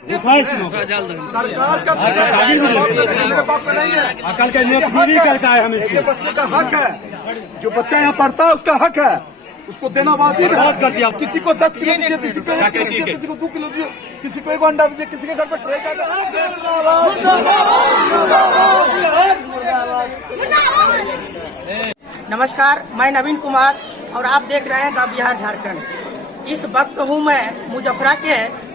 सरकार का नहीं है, अकल का पूरी करता है। हमें ये बच्चे का हक है, जो बच्चा यहाँ पढ़ता है उसका हक है, उसको देना वाजिब है। किसी को 10 किलो दीजिए, किसी को 1 किलो दीजिए, किसी को 2 किलो दीजिए, किसी को 1 अंडा दीजिए, किसी के घर पर ट्रे जाएगा। नमस्कार, मैं नवीन कुमार और आप देख रहे हैं द बिहार झारखंड। इस वक्त हूँ मैं मुजफ्फरा के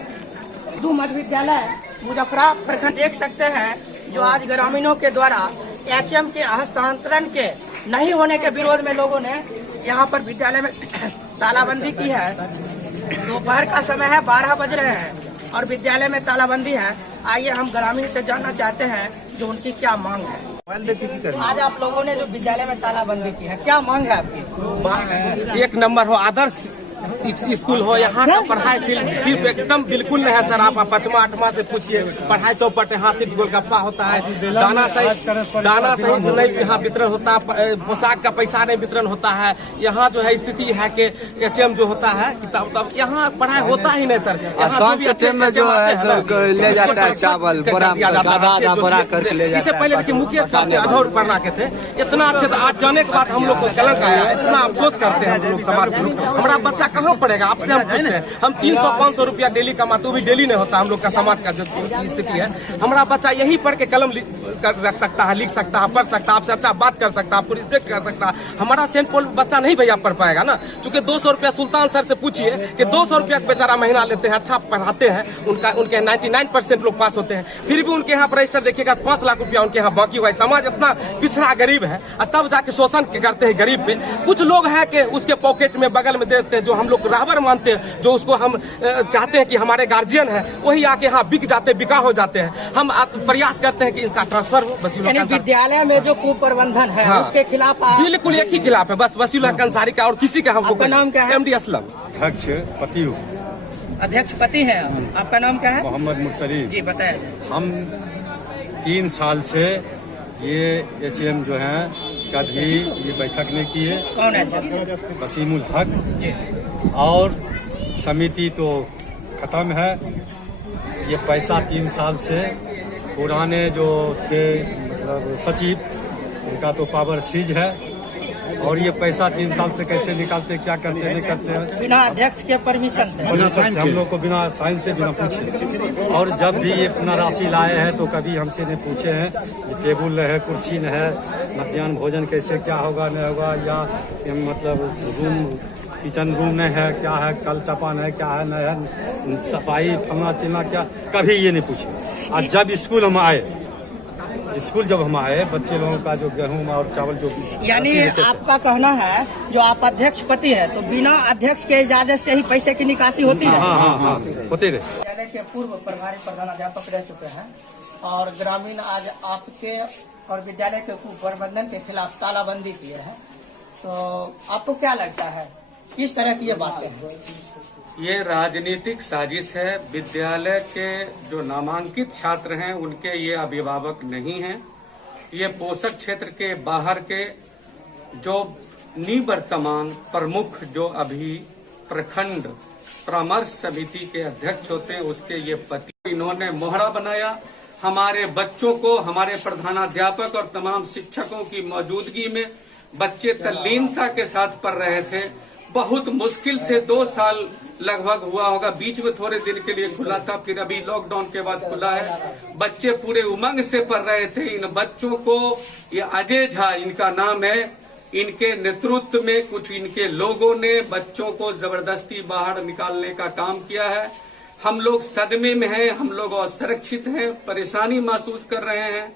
दो मध्य विद्यालय मुजफ्फरा प्रखंड देख सकते हैं, जो आज ग्रामीणों के द्वारा एचएम के हस्तांतरण के नहीं होने के विरोध में लोगों ने यहाँ पर विद्यालय में तालाबंदी की है। दोपहर का समय है, 12 बज रहे हैं और विद्यालय में तालाबंदी है। आइए हम ग्रामीण से जानना चाहते हैं जो उनकी क्या मांग है। आज आप लोगों ने जो विद्यालय में तालाबंदी की है, क्या मांग है आपकी? 1 नंबर हो, आदर्श स्कूल हो। यहाँ का पढ़ाई सिर्फ एकदम बिल्कुल नहीं है सर। आप 5वां 8वां से पूछिए, पढ़ाई चौपट यहाँ सिर्फ गोलगप्पा होता है, दाना सही से नहीं यहाँ वितरण होता, पोशाक का पैसा नहीं वितरण होता है। यहाँ जो है स्थिति है कि एचएम जो होता है किताब यहाँ पढ़ाई होता ही नहीं सर। जो है ले जाता है चावल इससे पहले देखिए मुकेश साहब थे, अझौर पढ़ना के थे, इतना अच्छे। आज जाने के बाद हम लोग को कलंक आया, इतना अफसोस करते हैं हम लोग समाज के लोग। हमारा बच्चा कहाँ पड़ेगा? आपसे हम पूछते हैं, हम 300-500 रुपया डेली कमाते, भी डेली नहीं होता। हम लोग का समाज का जो स्थिति है, हमारा बच्चा यही पढ़ के कलम रख सकता है, लिख सकता है, पढ़ सकता है, आपसे अच्छा बात कर सकता है, आपको रिस्पेक्ट कर सकता है। हमारा सेंट पॉल बच्चा नहीं भैया पढ़ पाएगा ना, क्योंकि 200 रुपया सुल्तान सर से पूछिए कि 200 रुपया बेचारा महीना लेते हैं, अच्छा पढ़ाते हैं, उनके 99% लोग पास होते हैं, फिर भी उनके यहाँ रजिस्टर देखिएगा 5 लाख रुपया उनके यहाँ बाकी हुआ है। समाज इतना पिछड़ा गरीब है, तब जाके शोषण करते हैं गरीब पे। कुछ लोग हैं कि उसके पॉकेट में बगल में देते हैं, जो हम लोग राहबर मानते हैं, जो उसको हम चाहते हैं कि हमारे गार्जियन है, वही आके यहाँ बिक जाते, बिका हो जाते हैं। हम प्रयास करते हैं कि इनका ट्रांसफर हो। विद्यालय में जो कुप्रबंधन है, हाँ, उसके खिलाफ बिल्कुल एक ही खिलाफ है, बस वसीला कंसारी का, और किसी का हम। आपका नाम क्या है? MD असलम। अध्यक्ष पति है। आपका नाम क्या है? मोहम्मद मुर्सली जी बताएं। हम 3 साल से ये एचएम जो है कभी ये बैठक नहीं की है। कौन है? वसीमुल हक। और समिति तो खत्म है। ये पैसा 3 साल से पुराने जो थे मतलब सचिव, उनका तो पावर सीज है, और ये पैसा 3 साल से कैसे निकालते, क्या करते, नहीं करते हैं बिना अध्यक्ष के परमिशन से, हम लोग को बिना साइन से बिना पूछे। और जब भी ये अपना राशि लाए हैं तो कभी हमसे नहीं पूछे हैं कि टेबल है, कुर्सी न है, मध्याह्न भोजन कैसे क्या होगा नहीं होगा, या मतलब रूम किचन रूम नहीं है, क्या है, कल चपान है, क्या है नहीं है, सफाई फलना चिलना क्या, कभी ये नहीं पूछे। और जब स्कूल हम आए, बच्चे लोगों का जो गेहूं और चावल जो, यानी आपका कहना है जो आप अध्यक्ष पति है, तो बिना अध्यक्ष के इजाजत से ही पैसे की निकासी होती है? हाँ होती है। विद्यालय के पूर्व प्रभारी प्रधानाध्यापक रह चुके हैं और ग्रामीण आज आपके और विद्यालय के कुप्रबंधन के खिलाफ तालाबंदी किए हैं, तो आपको क्या लगता है किस तरह की ये बातें हैं? ये राजनीतिक साजिश है। विद्यालय के जो नामांकित छात्र हैं उनके ये अभिभावक नहीं हैं। ये पोषक क्षेत्र के बाहर के जो निवर्तमान प्रमुख जो अभी प्रखंड परामर्श समिति के अध्यक्ष होते हैं, उसके ये पति। इन्होंने मोहरा बनाया हमारे बच्चों को, हमारे प्रधानाध्यापक और तमाम शिक्षकों की मौजूदगी में बच्चे तल्लीनता के साथ पढ़ रहे थे। बहुत मुश्किल से 2 साल लगभग हुआ होगा, बीच में थोड़े दिन के लिए खुला था, फिर अभी लॉकडाउन के बाद खुला है। बच्चे पूरे उमंग से पढ़ रहे थे। इन बच्चों को, ये अजय झा इनका नाम है, इनके नेतृत्व में कुछ इनके लोगों ने बच्चों को जबरदस्ती बाहर निकालने का काम किया है। हम लोग सदमे में हैं, हम लोग असुरक्षित हैं, परेशानी महसूस कर रहे हैं।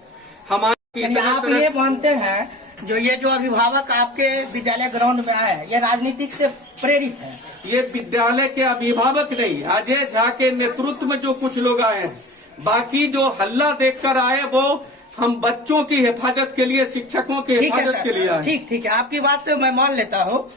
हमारी आप ये मानते हैं जो ये जो अभिभावक आपके विद्यालय ग्राउंड में आए हैं, ये राजनीतिक से प्रेरित है? ये विद्यालय के अभिभावक नहीं, अजय झा के नेतृत्व में जो कुछ लोग आए हैं, बाकी जो हल्ला देखकर आए वो हम बच्चों की हिफाजत के लिए, शिक्षकों की हिफाजत के लिए आए। ठीक है, आपकी बात तो मैं मान लेता हूँ,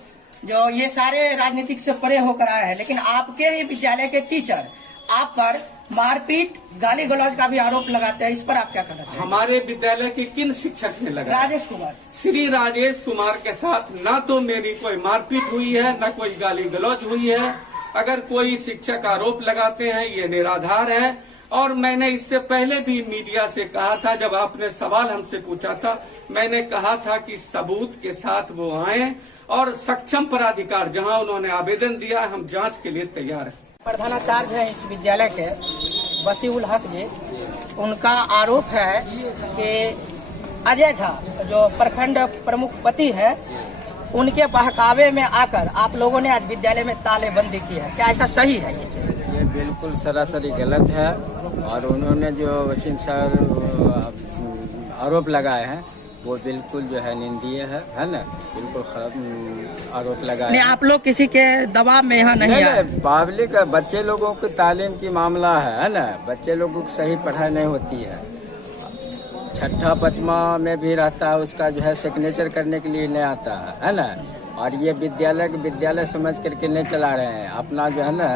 जो ये सारे राजनीतिक से परे होकर आए हैं, लेकिन आपके ही विद्यालय के टीचर आप पर मारपीट, गाली गलौज का भी आरोप लगाते हैं, इस पर आप क्या कहना चाहते हैं? हमारे विद्यालय के किन शिक्षक ने लगाया? राजेश कुमार। श्री राजेश कुमार के साथ ना तो मेरी कोई मारपीट हुई है, ना कोई गाली गलौज हुई है। अगर कोई शिक्षक आरोप लगाते हैं, ये निराधार है और मैंने इससे पहले भी मीडिया से कहा था, जब आपने सवाल हमसे पूछा था, मैंने कहा था कि सबूत के साथ वो आए और सक्षम पदाधिकारी जहां उन्होंने आवेदन दिया, हम जांच के लिए तैयार हैं। प्रधानाचार्य हैं इस विद्यालय के वसीउल हक जी, उनका आरोप है कि अजय झा जो प्रखंड प्रमुख पति है, उनके बहकावे में आकर आप लोगों ने आज विद्यालय में तालेबंदी की है। क्या ऐसा सही है? ये बिल्कुल सरासरी गलत है और उन्होंने जो वसीम सर आरोप लगाए हैं वो बिल्कुल जो है निंदनीय है ना, बिल्कुल आरोप लगाए। नहीं, आप लोग किसी के दबाव में यहाँ नहीं आए? पब्लिक बच्चे लोगों की तालीम की मामला है ना, बच्चे लोगों की सही पढ़ाई नहीं होती है। छठा पचमा में भी रहता है, उसका जो है सिग्नेचर करने के लिए नहीं आता है ना। और ये विद्यालय समझ करके नहीं चला रहे हैं अपना जो है ना।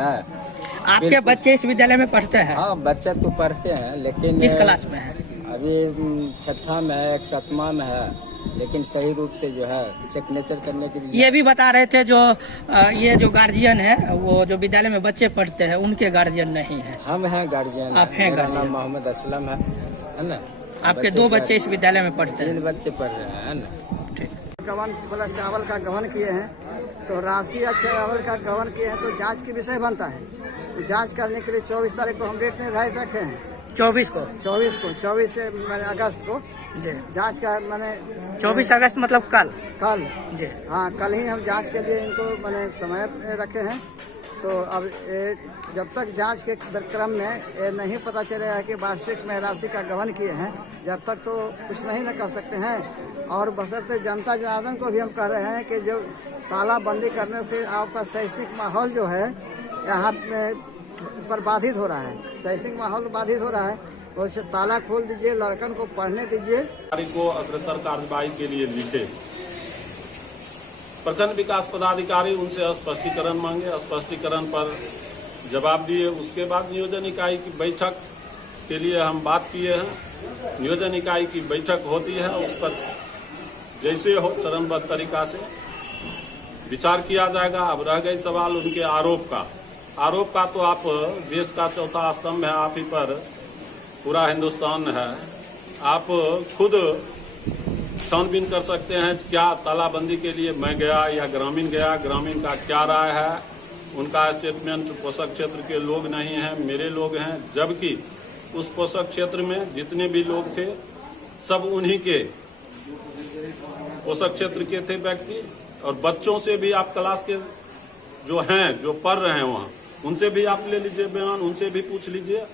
आपके बच्चे इस विद्यालय में पढ़ते हैं? हाँ, बच्चे तो पढ़ते हैं, लेकिन किस क्लास में है? अभी छठा में है, एक 7वां में है, लेकिन सही रूप से जो है सिग्नेचर करने के लिए। ये भी बता रहे थे जो ये जो गार्जियन है, वो जो विद्यालय में बच्चे पढ़ते हैं उनके गार्जियन नहीं है। हम हैं गार्जियन। आप हैं गार्जियन? नाम मोहम्मद असलम है ना। आपके 2 बच्चे इस विद्यालय में पढ़ते हैं? 3 बच्चे पढ़ रहे हैं ना। गबन वाला चावल का गबन किए हैं, तो राशि या चावल का गबन किए हैं तो जांच की विषय बनता है। तो जांच करने के लिए 24 तारीख को हम डेट निर्धारित रखे हैं। 24 अगस्त को जी जांच का मैंने 24 अगस्त मतलब कल जी। हाँ, कल ही हम जांच के लिए इनको मैंने समय रखे हैं। तो अब जब तक जांच के क्रम में ये नहीं पता चलेगा कि वास्तविक में राशि का गबन किए हैं, जब तक तो कुछ नहीं न कर सकते हैं। और बशर्ते जनता जनार्दन को भी हम कह रहे हैं कि जो तालाबंदी करने से आपका शैक्षणिक माहौल जो है यहाँ पर बाधित हो रहा है, शैक्षणिक माहौल बाधित हो रहा है, तो ताला खोल दीजिए, लड़कन को पढ़ने दीजिए। को अग्रतर कार्यवाही के लिए लिखे, प्रखंड विकास पदाधिकारी उनसे स्पष्टीकरण मांगे, स्पष्टीकरण पर जवाब दिए। उसके बाद नियोजन इकाई की बैठक के लिए हम बात किए हैं। नियोजन इकाई की बैठक होती है, उस पर जैसे हो चरणबद्ध तरीका से विचार किया जाएगा। अब रह गई सवाल उनके आरोप का तो आप देश का चौथा स्तंभ है, आप ही पर पूरा हिंदुस्तान है, आप खुद छानबीन कर सकते हैं। क्या तालाबंदी के लिए मैं गया या ग्रामीण गया, ग्रामीण का क्या राय है, उनका स्टेटमेंट पोषक क्षेत्र के लोग नहीं हैं, मेरे लोग हैं। जबकि उस पोषक क्षेत्र में जितने भी लोग थे सब उन्हीं के पोषक क्षेत्र के थे व्यक्ति। और बच्चों से भी आप क्लास के जो हैं, जो पढ़ रहे हैं वहाँ, उनसे भी आप ले लीजिए बयान, उनसे भी पूछ लीजिए।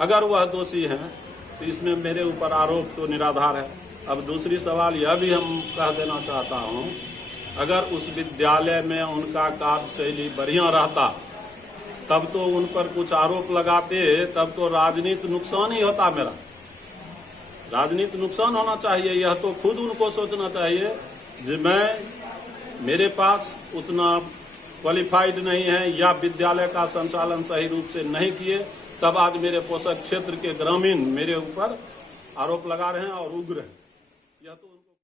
अगर वह दोषी हैं तो इसमें मेरे ऊपर आरोप तो निराधार है। अब दूसरी सवाल यह भी हम कह देना चाहता हूँ, अगर उस विद्यालय में उनका कार्यशैली बढ़िया रहता तब तो उन पर कुछ आरोप लगाते, तब तो राजनीतिक नुकसान ही होता। मेरा राजनीतिक नुकसान होना चाहिए, यह तो खुद उनको सोचना चाहिए कि मेरे पास उतना क्वालिफाइड नहीं है या विद्यालय का संचालन सही रूप से नहीं किए, तब आज मेरे पोषक क्षेत्र के ग्रामीण मेरे ऊपर आरोप लगा रहे हैं और उग्र हैं। यह तो